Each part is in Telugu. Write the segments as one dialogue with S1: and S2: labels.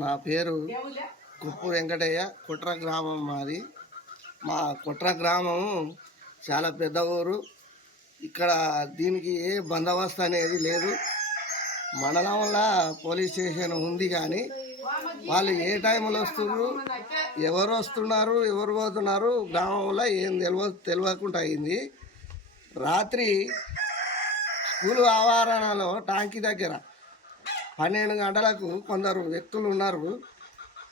S1: నా పేరు కుప్పు వెంకటయ్య కుట్ర గ్రామం మాది. మా కుట్ర గ్రామం చాలా పెద్ద ఊరు. ఇక్కడ దీనికి ఏ బందోబస్తు అనేది లేదు. మండలంలో పోలీస్ స్టేషన్ ఉంది కానీ వాళ్ళు ఏ టైంలో వస్తున్నారు ఎవరు వస్తున్నారు ఎవరు పోతున్నారు గ్రామంలో ఏం తెలియ తెలియకుండా అయింది. రాత్రి స్కూల్ ఆవరణలో టాంకీ దగ్గర పన్నెండు గంటలకు కొందరు వ్యక్తులు ఉన్నారు.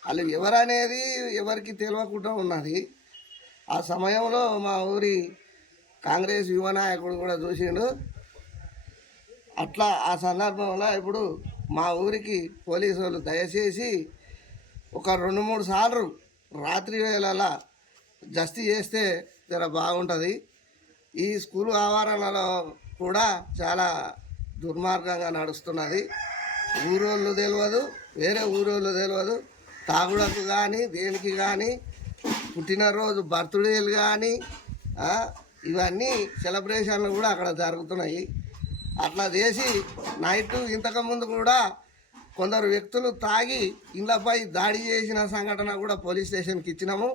S1: వాళ్ళు ఎవరనేది ఎవరికి తెలియకుండా ఉన్నది. ఆ సమయంలో మా ఊరి కాంగ్రెస్ యువ నాయకుడు కూడా చూసిండు. అట్లా ఆ సందర్భంలో ఇప్పుడు మా ఊరికి పోలీసు వాళ్ళు దయచేసి ఒక రెండు మూడు సార్లు రాత్రి వేళలా జస్తి చేస్తే జర బాగుంటుంది. ఈ స్కూల్ ఆవరణలో కూడా చాలా దుర్మార్గంగా నడుస్తున్నది. ఊరోళ్ళు తెలియదు వేరే ఊరోళ్ళు తెలియదు తాగుడకు కానీ దేనికి కానీ పుట్టినరోజు బర్త్డేలు కానీ ఇవన్నీ సెలబ్రేషన్లు కూడా అక్కడ జరుగుతున్నాయి. అట్లా చేసి నైట్ ఇంతకుముందు కూడా కొందరు వ్యక్తులు తాగి ఇళ్ళపై దాడి చేసిన సంఘటన కూడా పోలీస్ స్టేషన్కి ఇచ్చినాము.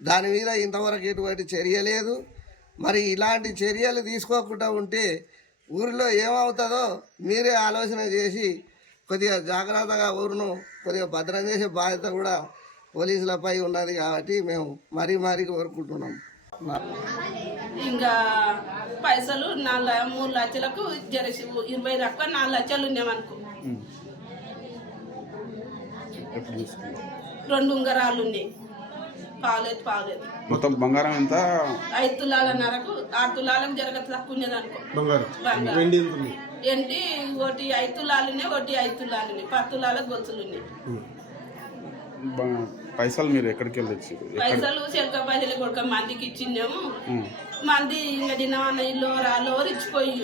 S1: దాని మీద ఇంతవరకు ఎటువంటి చర్య లేదు. మరి ఇలాంటి చర్యలు తీసుకోకుండా ఉంటే ఊరిలో ఏమవుతుందో మీరే ఆలోచన చేసి కొద్దిగా జాగ్రత్తగా ఊరును. కొద్దిగా భద్రం చేసే బాధ్యత కూడా పోలీసులపై ఉన్నది కాబట్టి మేము మరీ మరీ కోరుకుంటున్నాం.
S2: ఇంకా పైసలు నాలుగు మూడు లక్షలకు జరసి ఇరవై తక్కువ నాలుగు లక్షలు
S3: తీసుకున్నారు
S2: రెండు ఉంగరాలు ఉన్నాయి పాలేదు పాలేదు.
S3: మొత్తం బంగారం ఎంత?
S2: ఐదు తులాలన్నరకు ఆరు తులాలకు జరగ తక్కువ ఉన్నది అనుకో.
S4: బంగారం.
S2: బంగారం.
S4: వెండి ఎంత ఉంది?
S2: ఏంటి ఒకటి ఐదు తులాలు ఉన్నాయి ఒకటి ఐదు తులాలు ఉన్నాయి పది తులాల గొలుసులు ఉన్నాయి.
S3: బ- పైసలు మీరు ఎక్కడికి వెళ్ళి తెచ్చారు? ఎక్కడ?
S2: పైసలు చెలక పైసలు కొడుక మందికి ఇచ్చిందేమో
S3: ఉమ్,
S2: మంది ఇంకా తినమన్న ఇల్లు రాలో ఇచ్చిపోయి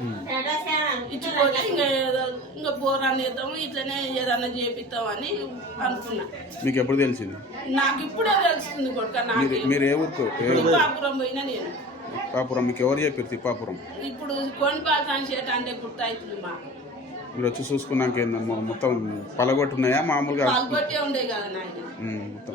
S3: ఉమ్.
S2: ఇంకా ఇంకా ఇట్లనే ఏదన్నా చేపిస్తామని అనుకున్నా.
S3: మీకు ఎప్పుడు తెలిసింది?
S2: నాకు ఇప్పుడే తెలుస్తుంది కొడుక నాకు
S3: మీరు ఏ ఊరుకు
S2: పోయినా నేను.
S3: తిప్పాపురం మీకు ఎవరు చెప్పారు తిప్పాపురం
S2: ఇప్పుడు కొనిపాలు అంటే గుర్తవుతుంది మాకు.
S3: మీరు వచ్చి చూసుకున్నాక ఏందమ్మా మొత్తం పలగొట్టున్నాయా? మామూలుగా
S2: పాల్గొట్టే ఉండే కదా నాయన.
S3: మొత్తం.